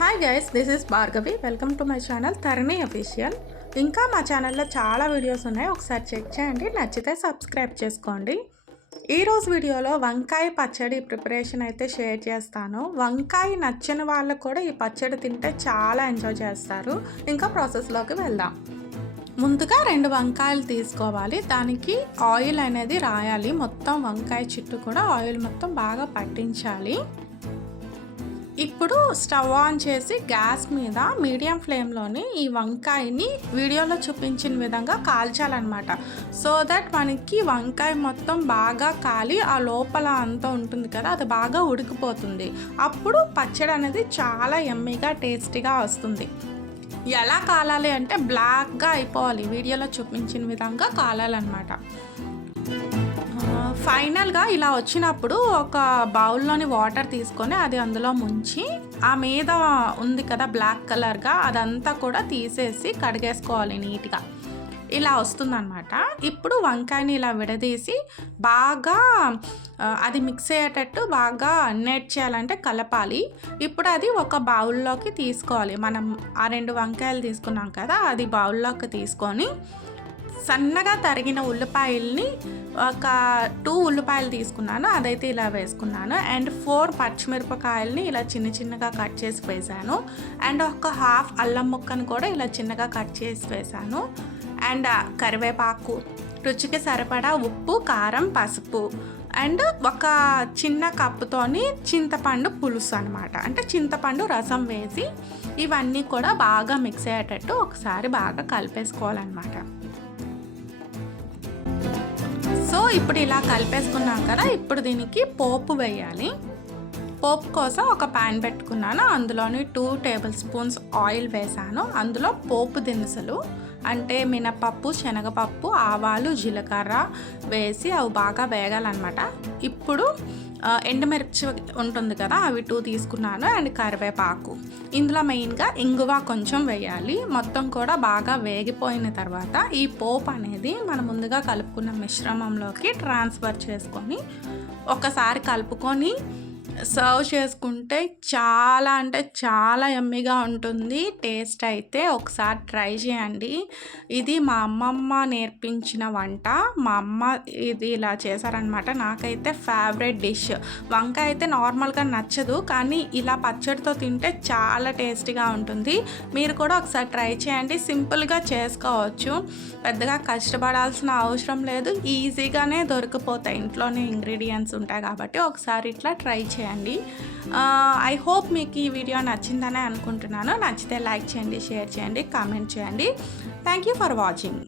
Hi guys, this is Bhargavi. Welcome to my channel Tarani official. ఇంకా మా ఛానల్లో చాలా వీడియోస్ ఉన్నాయి, ఒకసారి చెక్ చేయండి. నచ్చితే సబ్స్క్రైబ్ చేసుకోండి. ఈరోజు వీడియోలో వంకాయ పచ్చడి ప్రిపరేషన్ అయితే షేర్ చేస్తాను. వంకాయ నచ్చని వాళ్ళు కూడా ఈ పచ్చడి తింటే చాలా ఎంజాయ్ చేస్తారు. ఇంకా ప్రాసెస్లోకి వెళ్దాం. ముందుగా 2 వంకాయలు తీసుకోవాలి. దానికి ఆయిల్ అనేది రాయాలి. మొత్తం వంకాయ చుట్టూ కూడా ఆయిల్ మొత్తం బాగా పట్టించాలి. ఇప్పుడు స్టవ్ ఆన్ చేసి గ్యాస్ మీద మీడియం ఫ్లేమ్లోని ఈ వంకాయని వీడియోలో చూపించిన విధంగా కాల్చాలన్నమాట. సో దట్ మనకి వంకాయ మొత్తం బాగా కాలి ఆ లోపల అంతా ఉంటుంది కదా, అది బాగా ఉడికిపోతుంది. అప్పుడు పచ్చడి అనేది చాలా యమ్మీగా టేస్టీగా వస్తుంది. ఎలా కాలాలి అంటే బ్లాక్గా అయిపోవాలి, వీడియోలో చూపించిన విధంగా కాలాలన్నమాట. ఫైనల్గా ఇలా వచ్చినప్పుడు ఒక బౌల్లోని వాటర్ తీసుకొని అది అందులో ముంచి ఆ మీద ఉంది కదా బ్లాక్ కలర్గా, అదంతా కూడా తీసేసి కడిగేసుకోవాలి నీట్గా. ఇలా వస్తుందన్నమాట. ఇప్పుడు వంకాయని ఇలా విడదీసి బాగా అది మిక్స్ అయ్యేటట్టు బాగా అన్నేట్ చేయాలంటే కలపాలి. ఇప్పుడు అది ఒక బౌల్లోకి తీసుకోవాలి. మనం ఆ 2 వంకాయలు తీసుకున్నాం కదా, అది బౌల్లోకి తీసుకొని సన్నగా తరిగిన ఉల్లిపాయల్ని ఒక 2 ఉల్లిపాయలు తీసుకున్నాను, అదైతే ఇలా వేసుకున్నాను. అండ్ 4 పచ్చిమిరపకాయలని ఇలా చిన్నగా కట్ చేసి వేసాను. అండ్ ఒక హాఫ్ అల్లం ముక్కను కూడా ఇలా చిన్నగా కట్ చేసి వేసాను. అండ్ కరివేపాకు, రుచికి సరిపడా ఉప్పు, కారం, పసుపు, అండ్ ఒక చిన్న కప్పుతోని చింతపండు పులుసు అనమాట, అంటే చింతపండు రసం వేసి ఇవన్నీ కూడా బాగా మిక్స్ అయ్యేటట్టు ఒకసారి బాగా కలిపేసుకోవాలన్నమాట. సో ఇప్పుడు ఇలా కలిపేసుకున్నాం కదా, ఇప్పుడు దీనికి పోపు వేయాలి. పోపు కోసం ఒక ప్యాన్ పెట్టుకున్నాను. అందులోని 2 టేబుల్ స్పూన్స్ ఆయిల్ వేసాను. అందులో పోపు దినుసులు అంటే మినపప్పు, శనగపప్పు, ఆవాలు, జీలకర్ర వేసి అవి బాగా వేగాలన్నమాట. ఇప్పుడు ఎండుమిర్చి ఉంటుంది కదా, అవి 2 తీసుకున్నాను. అండ్ కరివేపాకు, ఇందులో మెయిన్గా ఇంగువ కొంచెం వేయాలి. మొత్తం కూడా బాగా వేగిపోయిన తర్వాత ఈ పోపు అనేది మనం ముందుగా కలుపుకున్న మిశ్రమంలోకి ట్రాన్స్ఫర్ చేసుకొని ఒకసారి కలుపుకొని సర్వ్ చేసుకుంటే చాలా అంటే చాలా యమ్మీగా ఉంటుంది. టేస్ట్ అయితే ఒకసారి ట్రై చేయండి. ఇది మా అమ్మమ్మ నేర్పించిన వంట. మా అమ్మ ఇది ఇలా చేశారనమాట. నాకైతే ఫేవరెట్ డిష్. వంకాయ అయితే నార్మల్గా నచ్చదు, కానీ ఇలా పచ్చడితో తింటే చాలా టేస్టీగా ఉంటుంది. మీరు కూడా ఒకసారి ట్రై చేయండి. సింపుల్గా చేసుకోవచ్చు, పెద్దగా కష్టపడాల్సిన అవసరం లేదు. ఈజీగానే దొరికిపోతాయి, ఇంట్లోనే ఇంగ్రీడియంట్స్ ఉంటాయి కాబట్టి ఒకసారి ఇట్లా ట్రై చేయండి. ఐ హోప్ మీకు ఈ వీడియో నచ్చిందనే అనుకుంటున్నాను. నచ్చితే లైక్ చేయండి, షేర్ చేయండి, కామెంట్ చేయండి. Thank you for watching.